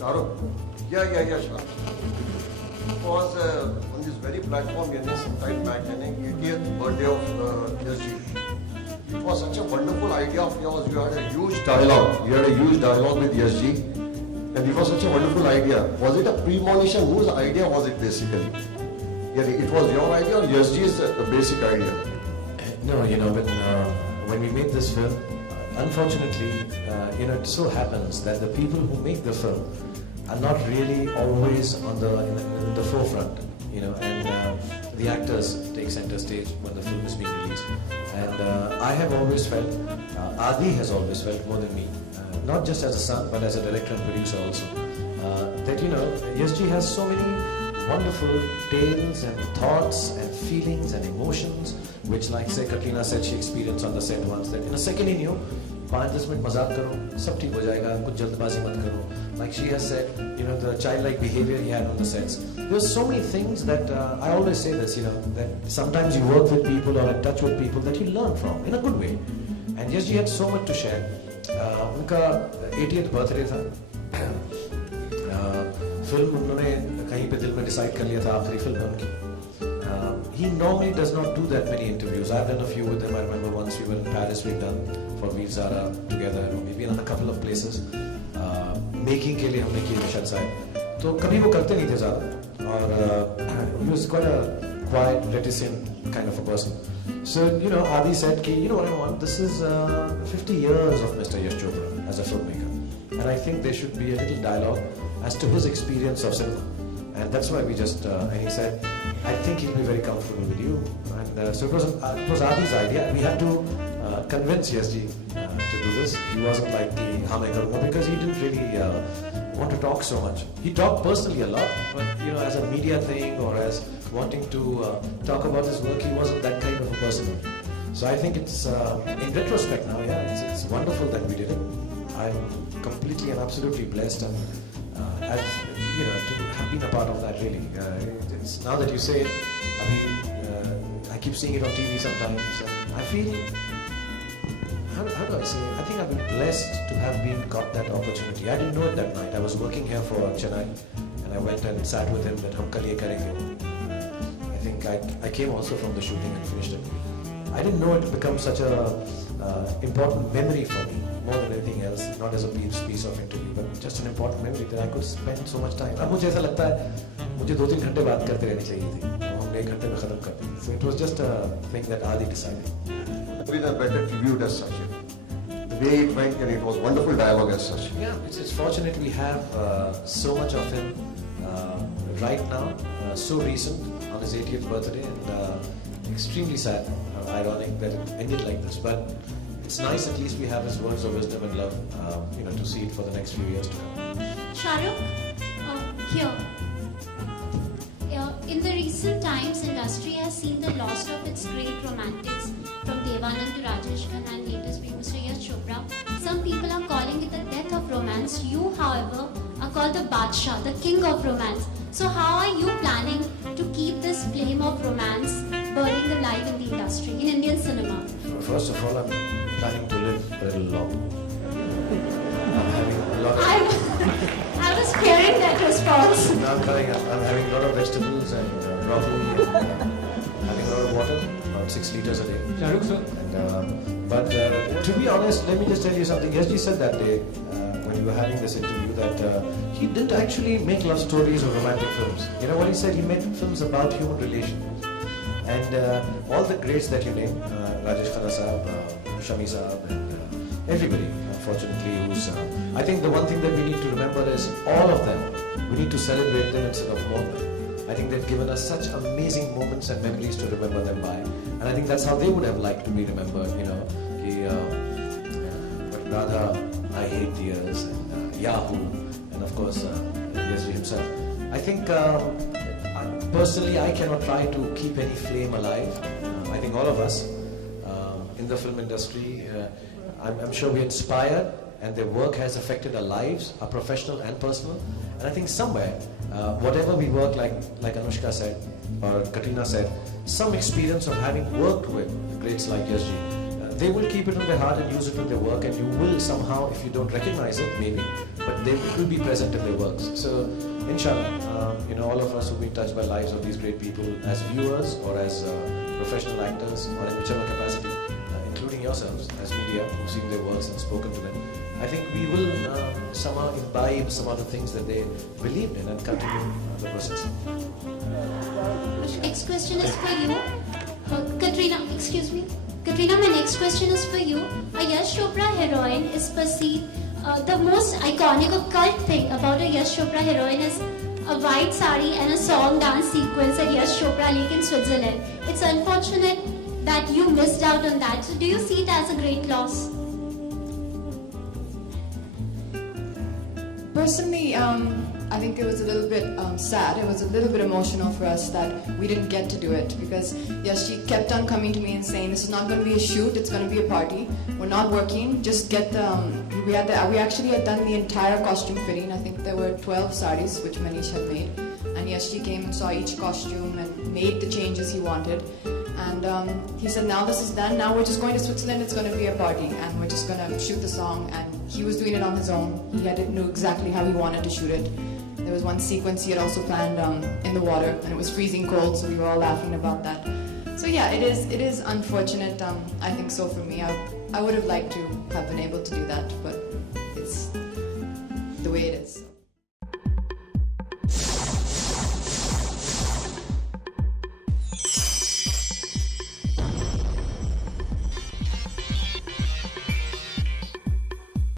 Shahrukh. Yeah, Shahrukh. It was on this very platform, some time back, 80th birthday of Yash. It was such a wonderful idea of yours. You had a huge dialogue. You had a huge dialogue with Yash, and it was such a wonderful idea. Was it a premonition? Whose idea was it basically? Yeah, it was your idea or Yash's basic idea? No, when we made this film, unfortunately, it so happens that the people who make the film are not really always in the forefront, and the actors take center stage when the film is being released. And I have always felt, Adi has always felt more than me, not just as a son, but as a director and producer also, that Yashji has so many wonderful tales and thoughts and feelings and emotions, which, like say Katrina said, she experienced on the set once, that in a second he knew, 5-10 minute मजाक करो, सब ठीक हो जाएगा, कुछ जल्दबाजी मत करो. Like she has said, the childlike behavior he had on the sets. There's so many things that I always say this, that sometimes you work with people or in touch with people that you learn from in a good way. And yes, she had so much to share. उनका 80th birthday था. Film उन्होंने कहीं पे दिल में decide कर लिया था, आखिरी फिल्म है उनकी. He normally does not do that many interviews. I've done a few with him. I remember once we were in Paris, we've done for Veer Zara together, maybe in a couple of places. Making के लिए हमने किए शायद शायद. तो कभी वो करते नहीं थे ज़्यादा. और he was quite a quiet, reticent kind of a person. So Adi said कि what I want. This is 50 years of Mr. Yash Chopra as a filmmaker, and I think there should be a little dialogue as to his experience of cinema. And that's why we just, and he said, I think he'll be very comfortable with you. And so it was Adi's idea. We had to convince Yashji to do this. He wasn't like the हाँ मैं करूँगा, because he didn't really want to talk so much. He talked personally a lot, but as a media thing or as wanting to talk about his work, he wasn't that kind of a person. So I think it's, in retrospect now, it's wonderful that we did it. I'm completely and absolutely blessed, and to have been a part of that, really. It's, now that you say it, I keep seeing it on TV sometimes. I feel, how do I say? I think I've been blessed to have got that opportunity. I didn't know it that night. I was working here for Chennai, and I went and sat with him that hum kal ye karenge. I think I came also from the shooting and finished it. I didn't know it becomes such a important memory for me, more than anything else, not as a piece of interview, but just an important memory that I could spend so much time. अब मुझे ऐसा लगता है मुझे 2-3 घंटे बात करते रहनी चाहिए थी, हम 1 घंटे में खत्म कर दें. So it was just a thing that Adi decided. With a better tribute as such. The way it went, and it was wonderful dialogue as such. Yeah, it's fortunate we have so much of him right now, so recent on his 80th birthday, and extremely sad, ironic that it ended like this. But it's nice at least we have his words of wisdom and love, to see it for the next few years to come. Shahrukh, here. In the recent times, industry has seen the loss of its great romantics, from Devanand to Rajesh Khanna and latest being Mr. Yash Chopra. Some people are calling it the death of romance. You, however, are called the Badshah, the king of romance. So how are you planning to keep this flame of romance burning alive in the industry, in Indian cinema? First of all, I'm planning to live a little long. I'm having a lot of... I was hearing that response. I'm having a lot of vegetables and broccoli, and having a lot of water, about 6 liters a day. Shahrukh sir. And, but to be honest, let me just tell you something. Yashji said that day when we were having this interview that he didn't actually make love stories or romantic films. You know what he said? He made films about human relations. And all the greats that you named, Rajesh Khanna Sahab, Shami Sahab, and everybody, unfortunately, who's... I think the one thing that we need to remember is all of them. We need to celebrate them instead of mourn them. I think they've given us such amazing moments and memories to remember them by. And I think that's how they would have liked to be remembered, Radha, I Hate Tears, and Yahoo, and of course, Yashji himself. I think, personally, I cannot try to keep any flame alive. I think all of us in the film industry, I'm sure we're inspired, and their work has affected our lives, our professional and personal. And I think somewhere, whatever we work, like Anushka said, or Katrina said, some experience of having worked with greats like Yashji, they will keep it in their heart and use it in their work, and you will somehow, if you don't recognize it, maybe, but they will be present in their works. So, inshallah, all of us who've been touched by lives of these great people as viewers or as professional actors or in whichever capacity, including yourselves as media who've seen their works and spoken to them, I think we will somehow imbibe some of the things that they believed in and continue the process. Next question is for you. Katrina, excuse me. Katrina, my next question is for you. A Yash Chopra heroine is perceived, the most iconic or cult thing about a Yash Chopra heroine is a white sari and a song dance sequence at Yash Chopra Lake in Switzerland. It's unfortunate that you missed out on that. So do you see it as a great loss? Personally, I think it was a little bit sad. It was a little bit emotional for us that we didn't get to do it because Yashi kept on coming to me and saying, "This is not going to be a shoot. It's going to be a party. We're not working. Just get the." We actually had done the entire costume fitting. I think there were 12 saris which Manish had made, and Yashi came and saw each costume and made the changes he wanted. And he said, "Now this is done. Now we're just going to Switzerland. It's going to be a party, and we're just going to shoot the song." And he was doing it on his own. He knew exactly how he wanted to shoot it. There was one sequence he had also planned in the water, and it was freezing cold, so we were all laughing about that. So yeah, it is unfortunate. I think so for me. I would have liked to have been able to do that, but it's the way it is.